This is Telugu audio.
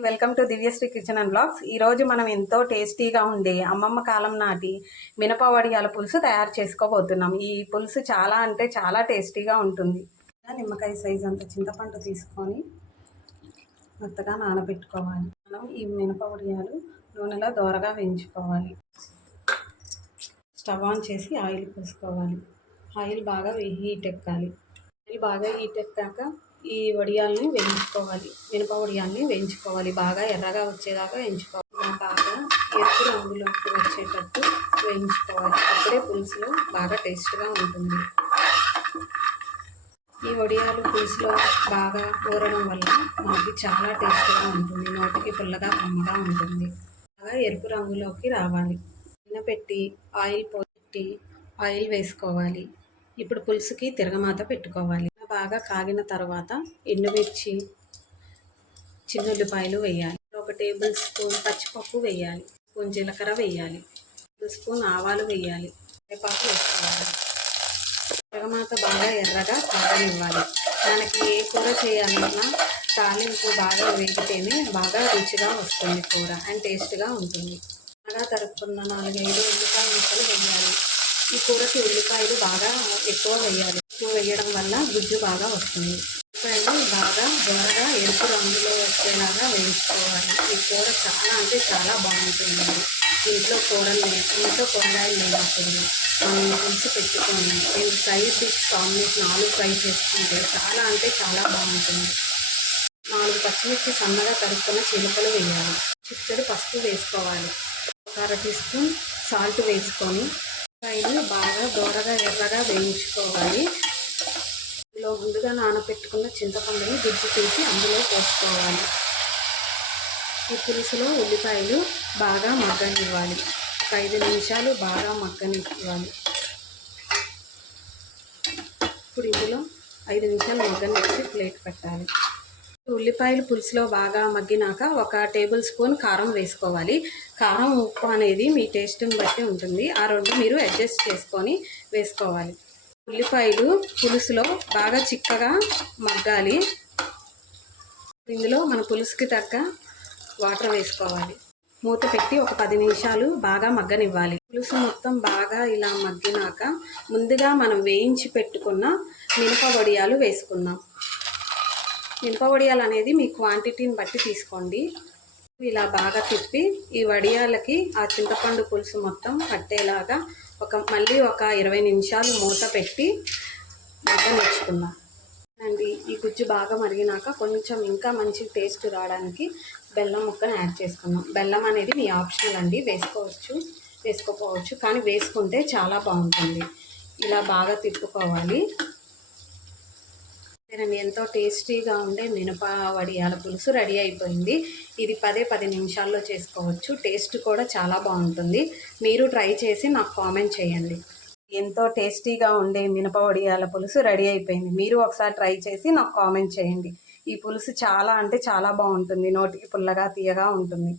Welcome to Divyasri kitchen and blogs. ఈ రోజు మనం ఎంతో టేస్టీగా ఉండే అమ్మమ్మ కాలం నాటి మినప వడియాల పులుసు తయారు చేసుకోబోతున్నాం. ఈ పులుసు చాలా అంటే చాలా టేస్టీగా ఉంటుంది. నిమ్మకాయ సైజ్ అంత చింతపండు తీసుకొని మెత్తగా నానబెట్టుకోవాలి. మనం ఈ మినప వడియాలు నూనెలో దోరగా వేయించుకోవాలి. స్టవ్ ఆన్ చేసి ఆయిల్ పోసుకోవాలి. ఆయిల్ బాగా హీట్ ఎక్కాలి. ఇవి బాగా హీట్ ఎక్కాక ఈ వడియాల్ని వేయించుకోవాలి. మినప వడియాల్ని వేయించుకోవాలి. బాగా ఎర్రగా వచ్చేదాకా వేయించుకోవాలి. బాగా ఎరుపు రంగులోకి వచ్చేటట్టు వేయించుకోవాలి. అప్పుడే పులుసులో బాగా టేస్ట్గా ఉంటుంది. ఈ వడియాలు పులుసులో బాగా కూరడం వల్ల మనకి చాలా టేస్ట్గా ఉంటుంది. నోటికి పుల్లగా కమ్మగా ఉంటుంది. బాగా ఎరుపు రంగులోకి రావాలి. పెట్టి ఆయిల్ పెట్టి ఆయిల్ వేసుకోవాలి. ఇప్పుడు పులుసుకి తిరగమాత పెట్టుకోవాలి. బాగా కాగిన తర్వాత ఎండుమిర్చి చిన్న ఉల్లిపాయలు వేయాలి. ఒక టేబుల్ స్పూన్ పచ్చిపప్పు వేయాలి. స్పూన్ జీలకర్ర వేయాలి. టేబుల్ స్పూన్ ఆవాలు వేయాలి. కరివేపాకు వేసుకోవాలి. తిరగమాత బాగా ఎర్రగా కాగనివ్వాలి. మనకి ఏ కూర చేయాలన్నా తాలింపు బాగా వేగితేనే బాగా రుచిగా వస్తుంది కూర అండ్ టేస్ట్గా ఉంటుంది. బాగా తరుపుకున్న నాలుగైదు ఉల్లిపాయ ముక్కలు వేయాలి. ఈ కూరకి ఉల్లిపాయలు బాగా ఎక్కువ వేయాలి. ఎక్కువ వేయడం వల్ల గుజ్జు బాగా వస్తుంది. ఉల్లిపాయలు బాగా దొరగా ఎరుపు రంగులో వచ్చేలాగా వేయించుకోవాలి. ఈ కూర చాలా అంటే చాలా బాగుంటుంది. ఇంట్లో కూరలు ఇంట్లో కూరగాయలు లేనప్పుడు మనం పులుసు పెట్టుకొని నేను side dish combination aloo fry చేసుకుంటే చాలా అంటే చాలా బాగుంటుంది. నాలుగు పచ్చిమిర్చి సన్నగా తరుక్కున్న చిలుకలు వేయాలి. చిక్కడి పసుపు వేసుకోవాలి. ఒక అర టీ స్పూన్ సాల్ట్ వేసుకొని ఫ్రైలు బాగా దోరగా ఎర్రగా వేయించుకోవాలి. ముందుగా నానబెట్టుకున్న చింతపండుని గుజ్జు తీసి అందులో పోసుకోవాలి. ఈ పులుసులో ఉల్లిపాయలు బాగా మగ్గనివ్వాలి. ఒక ఐదు నిమిషాలు బాగా మగ్గనివ్వాలి. ఇప్పుడు ఇందులో ఐదు నిమిషాలు మగ్గనిచ్చి ప్లేట్ పెట్టాలి. ఉల్లిపాయలు పులుసులో బాగా మగ్గినాక ఒక టేబుల్ స్పూన్ కారం వేసుకోవాలి. కారం ఉప్పు అనేది మీ టేస్ట్ని బట్టి ఉంటుంది. ఆ రెండు మీరు అడ్జస్ట్ చేసుకొని వేసుకోవాలి. ఉల్లిపాయలు పులుసులో బాగా చిక్కగా మగ్గాలి. ఇందులో మన పులుసుకి తగ్గ వాటర్ వేసుకోవాలి. మూత పెట్టి ఒక పది నిమిషాలు బాగా మగ్గనివ్వాలి. పులుసు మొత్తం బాగా ఇలా మగ్గినాక ముందుగా మనం వేయించి పెట్టుకున్న మినప వడియాలు వేసుకుందాం. మినప వడియాలు అనేది మీ క్వాంటిటీని బట్టి తీసుకోండి. ఇలా బాగా తిప్పి ఈ వడియాలకి ఆ చింతపండు పులుసు మొత్తం పట్టేలాగా ఒక మళ్ళీ ఒక ఇరవై నిమిషాలు మూత పెట్టి మగ్గనిచ్చుకుందాం అండి ఈ గుజ్జు బాగా మరిగినాక కొంచెం ఇంకా మంచి టేస్ట్ రావడానికి బెల్లం ముక్కను యాడ్ చేసుకుందాం. బెల్లం అనేది మీ ఆప్షనల్ అండి వేసుకోవచ్చు వేసుకోపోవచ్చు కానీ వేసుకుంటే చాలా బాగుంటుంది. ఇలా బాగా తిప్పుకోవాలి. చూడండి ఎంతో టేస్టీగా ఉండే మినప వడియాల పులుసు రెడీ అయిపోయింది. ఇది పదే పది నిమిషాల్లో చేసుకోవచ్చు. టేస్ట్ కూడా చాలా బాగుంటుంది. మీరు ట్రై చేసి నాకు కామెంట్ చేయండి. ఎంతో టేస్టీగా ఉండే మినప వడియాల పులుసు రెడీ అయిపోయింది. మీరు ఒకసారి ట్రై చేసి నాకు కామెంట్ చేయండి. ఈ పులుసు చాలా అంటే చాలా బాగుంటుంది. నోటికి పుల్లగా తీయగా ఉంటుంది.